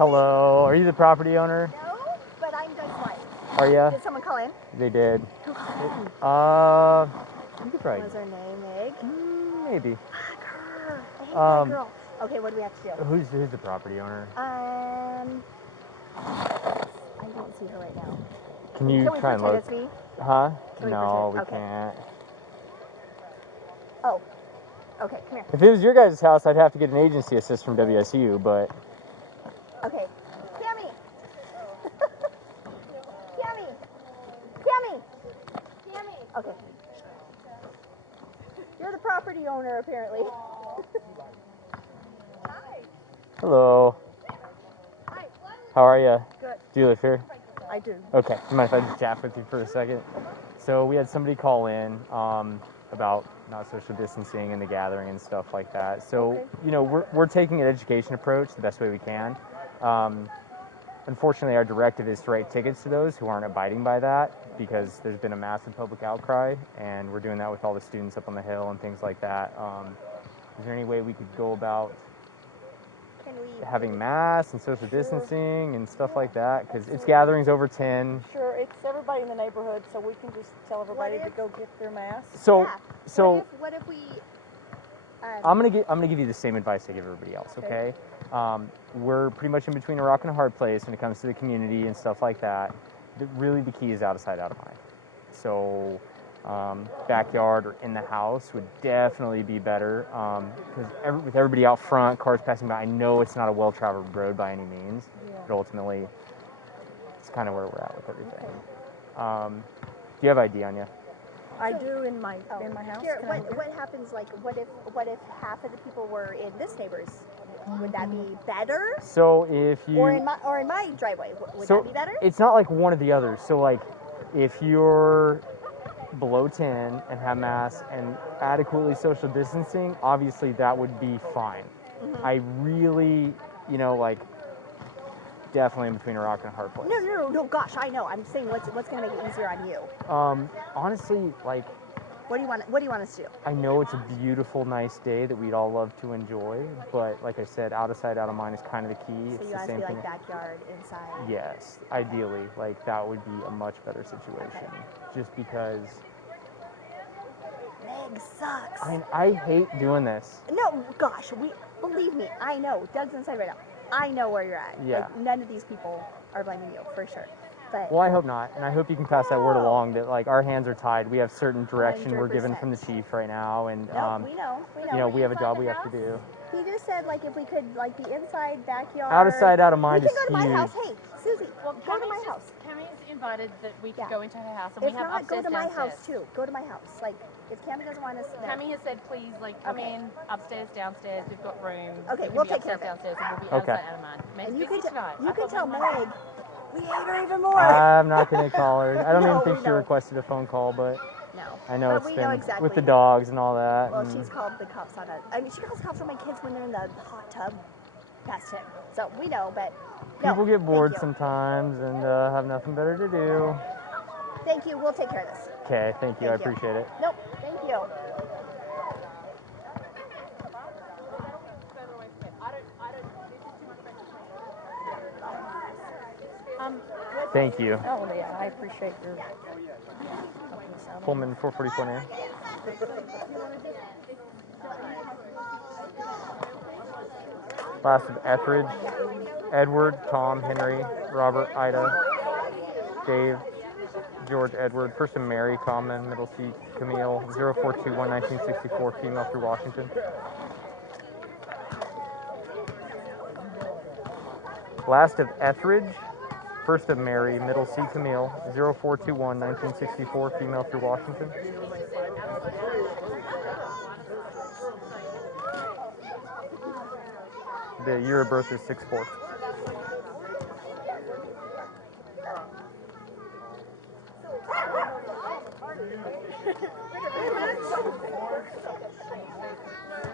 Hello, are you the property owner? No, but I'm Doug's wife. Are ya? Did someone call in? They did. Who called in? You could probably. What was her name, Meg? Maybe. Fuck her. I hate that girl. Okay, what do we have to do? Who's the property owner? I don't see her right now. Can you try and look? look? Can we Huh? pretend No, we okay. can't. Oh. Okay, come here. If it was your guys' house, I'd have to get an agency assist from WSU, but... Okay. Kamie! Kamie! Kamie! Kamie! Okay. You're the property owner, apparently. Hi. Hello. Hi. How are you? Good. Do you live here? I do. Okay. Do you mind if I just chat with you for a second? So we had somebody call in about not social distancing and the gathering and stuff like that. So, okay. You know, we're taking an education approach the best way we can. Unfortunately, our directive is to write tickets to those who aren't abiding by that because there's been a massive public outcry, and we're doing that with all the students up on the Hill and things like that. Is there any way we could go about having masks and social distancing and stuff like that? Because it's gatherings over 10. Sure, it's everybody in the neighborhood, so we can just tell everybody to go get their masks. So what if we? I'm gonna give you the same advice I give everybody else. Okay. We're pretty much in between a rock and a hard place when it comes to the community and stuff like that. Really, the key is out of sight, out of mind. So, backyard or in the house would definitely be better. Because with everybody out front, cars passing by, I know it's not a well-traveled road by any means, but ultimately, it's kind of where we're at with everything. Okay. Do you have ID on you? I do in my house. Here, what happens? Like, what if half of the people were in this neighbor's? Would that be better? So if you or in my driveway, would that be better? It's not like one or the other. So like, if you're below 10 and have masks and adequately social distancing, obviously that would be fine. Mm-hmm. I really, like, definitely in between a rock and a hard place. No, gosh, I know. I'm saying what's going to make it easier on you? Honestly, like, what do you want us to do? I know it's a beautiful, nice day that we'd all love to enjoy, but like I said, out of sight, out of mind is kind of the key. So it's you the same want to be thing. like backyard, inside? Yes, ideally, like that would be a much better situation. Okay. Just because Meg sucks. I hate doing this. No, gosh, believe me, I know. Doug's inside right now. I know where you're at. Yeah. Like, none of these people are blaming you, for sure. But, well, I hope not, and I hope you can pass that word along that, like, our hands are tied. We have certain direction 100%. we're given from the chief right now, and we know. We have a job we have to do. He just said, like, if we could, like, be inside, backyard. Out of sight, out of mind is huge. We can go to my house. Hey, Susie, go to my house. Kamie's invited that we could go into her house, and we have upstairs, go to my downstairs. house too. Go to my house. Like, if Kamie doesn't want us, Kamie has said, please, like, come in upstairs, downstairs. We've got room. Okay, we'll take care of it. Downstairs, and we'll be out of sight, out of mind. And you can tell Meg. We hate her even more. I'm not going to call her. I don't even think she requested a phone call, but no. I know it's been exactly. with the dogs and all that. Well, she's called the cops on us. I mean, she calls cops on my kids when they're in the hot tub past him. So we know, but people get bored sometimes and have nothing better to do. Thank you. We'll take care of this. Okay, thank you. I appreciate it. Nope. Thank you. Thank you. Oh, yeah, I appreciate your... Pullman 444 name. Last of Ethridge, Edward, Tom, Henry, Robert, Ida, Dave, George, Edward. First of Mary, Common, middle C, Camille, 0421 1964, female through Washington. Last of Ethridge, first of Mary, middle C, Camille, 0421 1964, female through Washington. The year of birth is 6/4.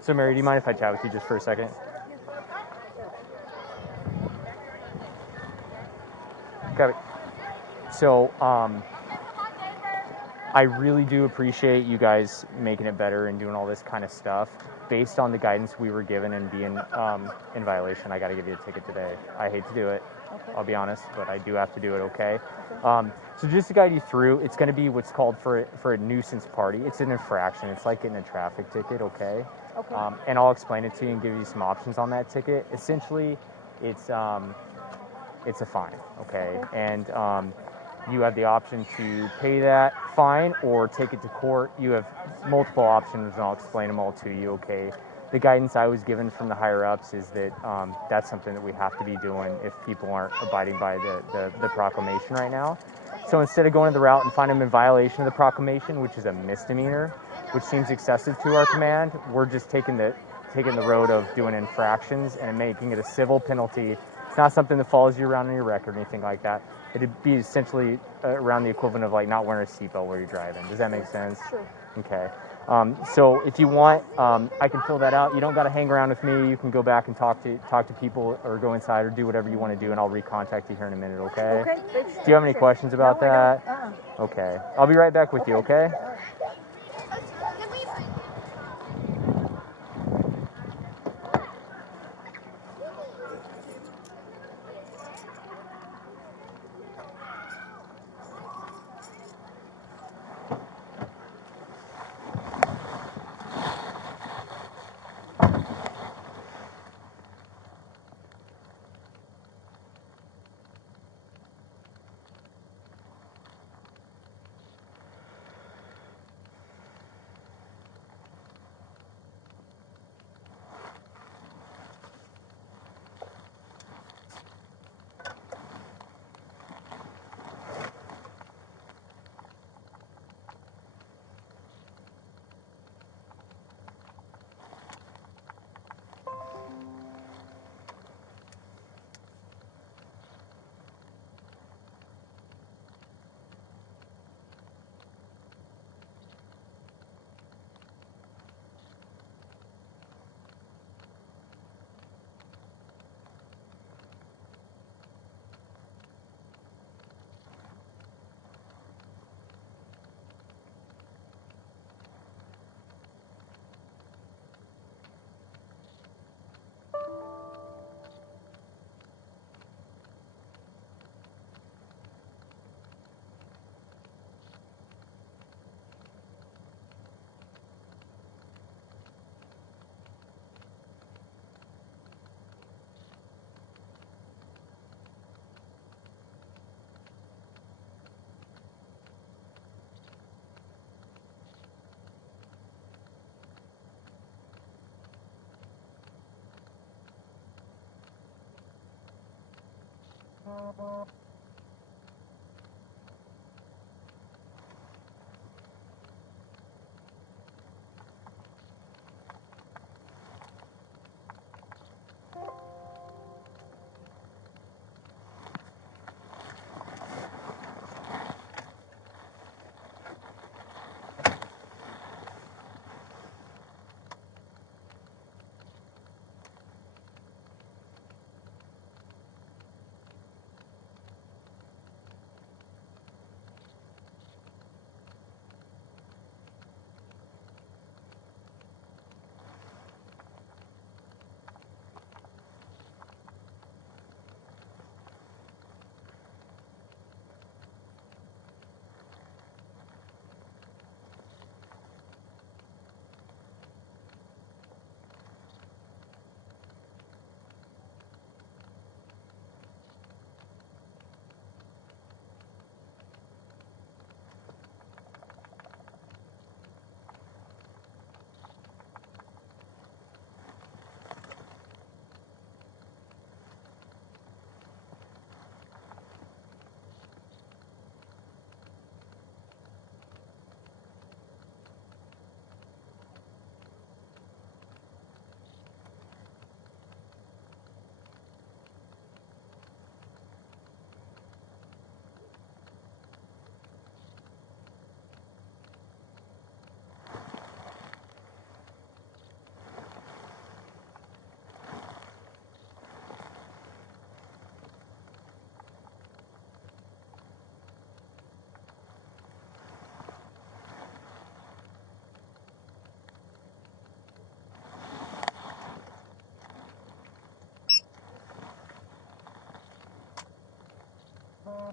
So, Mary, do you mind if I chat with you just for a second? Okay. So, I really do appreciate you guys making it better and doing all this kind of stuff. based on the guidance we were given and being in violation, I got to give you a ticket today. I hate to do it. Okay. I'll be honest, but I do have to do it, okay? So just to guide you through, it's going to be what's called for a nuisance party. It's an infraction. It's like getting a traffic ticket, okay? Okay. And I'll explain it to you and give you some options on that ticket. Essentially, it's a fine, okay? And you have the option to pay that fine or take it to court. You have multiple options, and I'll explain them all to you, okay? The guidance I was given from the higher-ups is that that's something that we have to be doing if people aren't abiding by the proclamation right now. So instead of going to the route and find them in violation of the proclamation, which is a misdemeanor, which seems excessive to our command, we're just taking the road of doing infractions and making it a civil penalty. It's not something that follows you around on your record or anything like that. It'd be essentially around the equivalent of like not wearing a seatbelt while you're driving. Does that make sense? Sure. Okay. So if you want, I can fill that out. You don't got to hang around with me. You can go back and talk to people or go inside or do whatever you want to do, and I'll recontact you here in a minute, okay? Okay. Do you have any questions about that? Okay. I'll be right back with you, okay?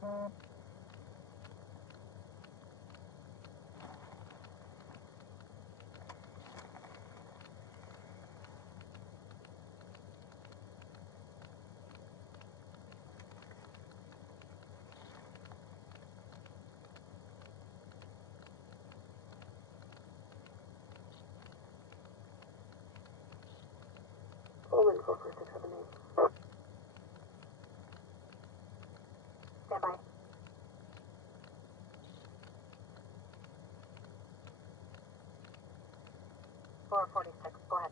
Pullman 44678. Stand by. 446, go ahead.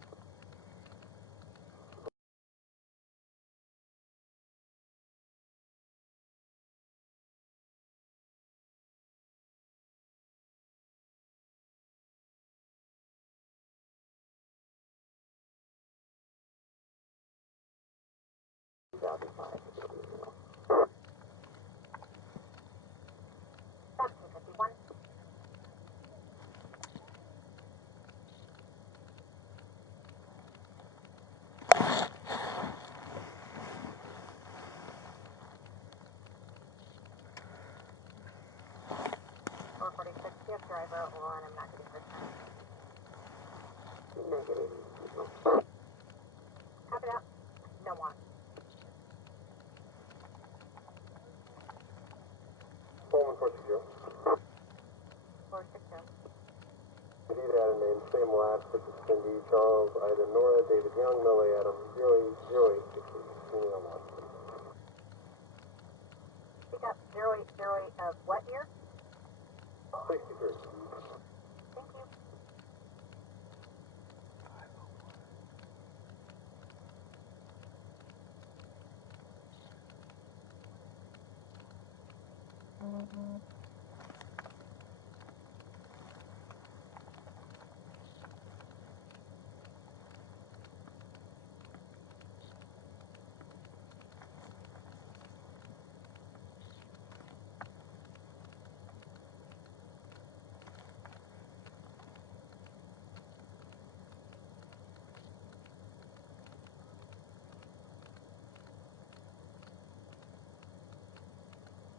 Yes, driver, or I'm not getting return. Negative. Copy that. No one. Pullman 460. 460. Indeed, Adam name, same last, this is Cindy, Charles, Ida, Nora, David Young, Millie, Adam, 0860, female 1. Pick up 0808 of what year? 63. Thank you.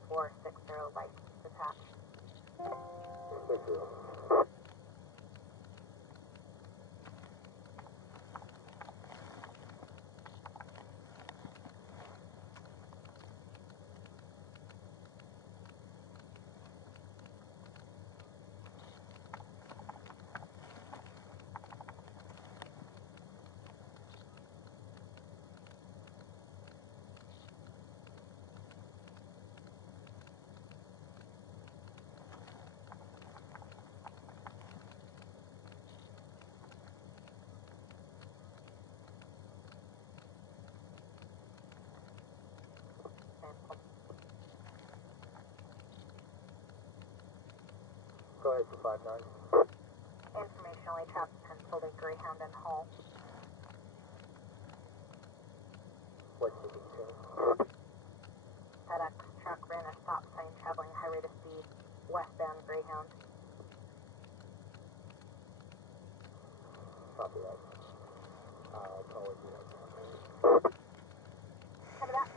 Four 60 light detached. 60. Go ahead for 59. Informationally trapped penciled a Greyhound and Hall. What's the detail? FedEx truck ran a stop sign traveling high rate of speed, westbound Greyhound. Copy that. Call it here. Cover that.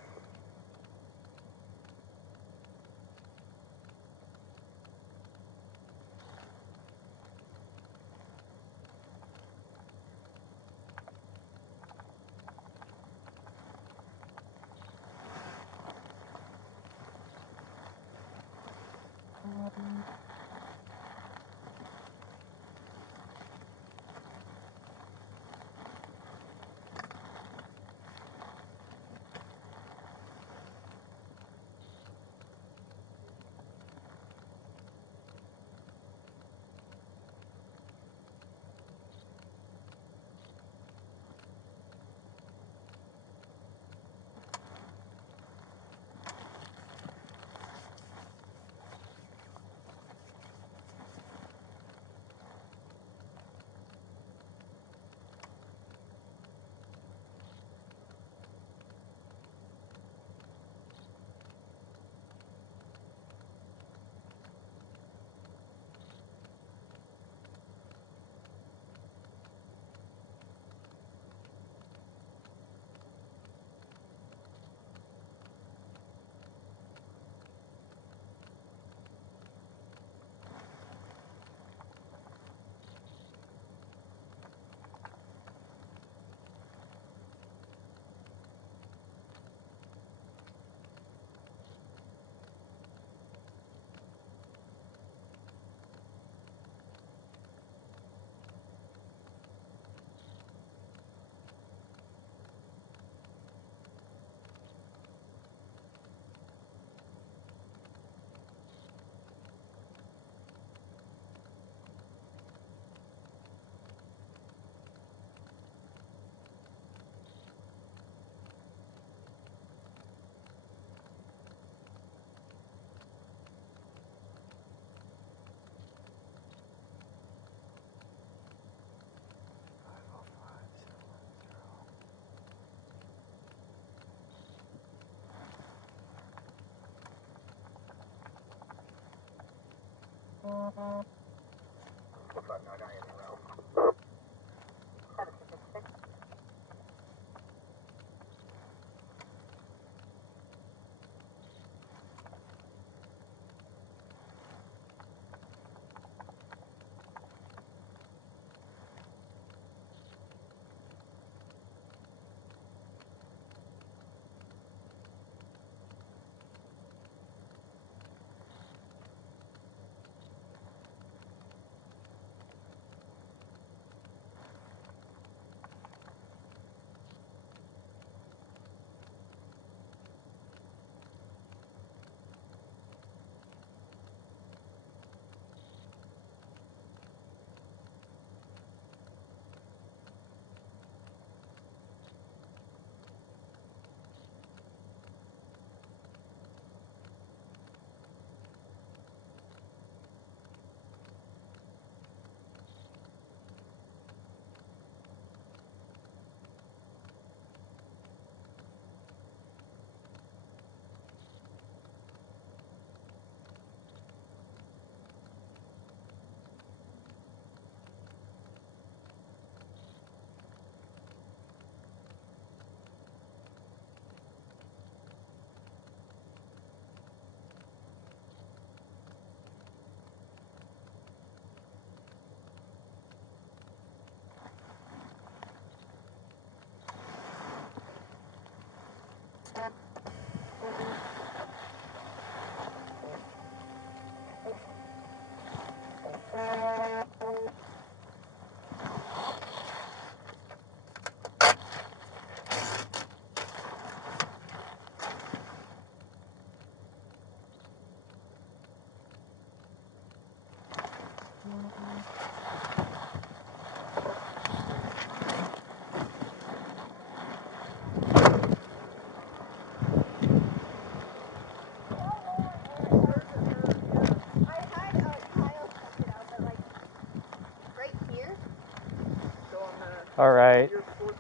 All right.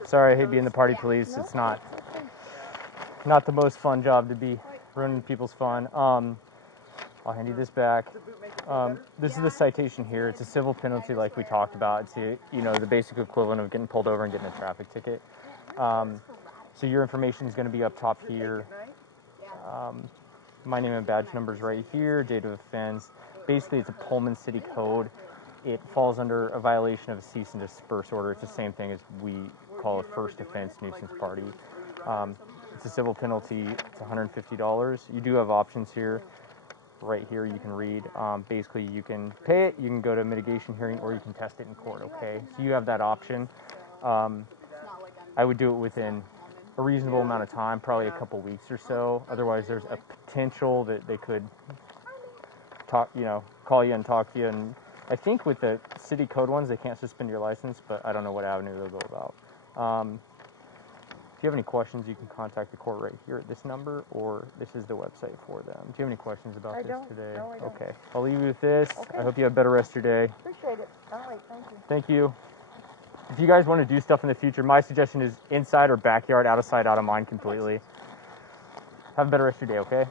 Sorry, I hate being the party police. It's not the most fun job to be ruining people's fun. I'll hand you this back. This is the citation here. It's a civil penalty like we talked about. It's the basic equivalent of getting pulled over and getting a traffic ticket. So your information is going to be up top here. My name and badge number is right here. Date of offense. Basically, it's a Pullman City Code. It falls under a violation of a cease and disperse order. It's the same thing as we call a first offense nuisance party. It's a civil penalty. It's $150. You do have options here. Right here you can read. Basically, you can pay it, you can go to a mitigation hearing, or you can test it in court, okay? So you have that option. I would do it within a reasonable amount of time, probably a couple weeks or so. Otherwise, there's a potential that they could call you and talk to you. And I think with the city code ones, they can't suspend your license, but I don't know what avenue they'll go about. If you have any questions, you can contact the court right here at this number, or this is the website for them. Do you have any questions about this today? No, I don't. Okay. I'll leave you with this. Okay. I hope you have a better rest of your day. Appreciate it. All right, thank you. Thank you. If you guys want to do stuff in the future, my suggestion is inside or backyard, out of sight, out of mind completely. Have a better rest of your day, okay?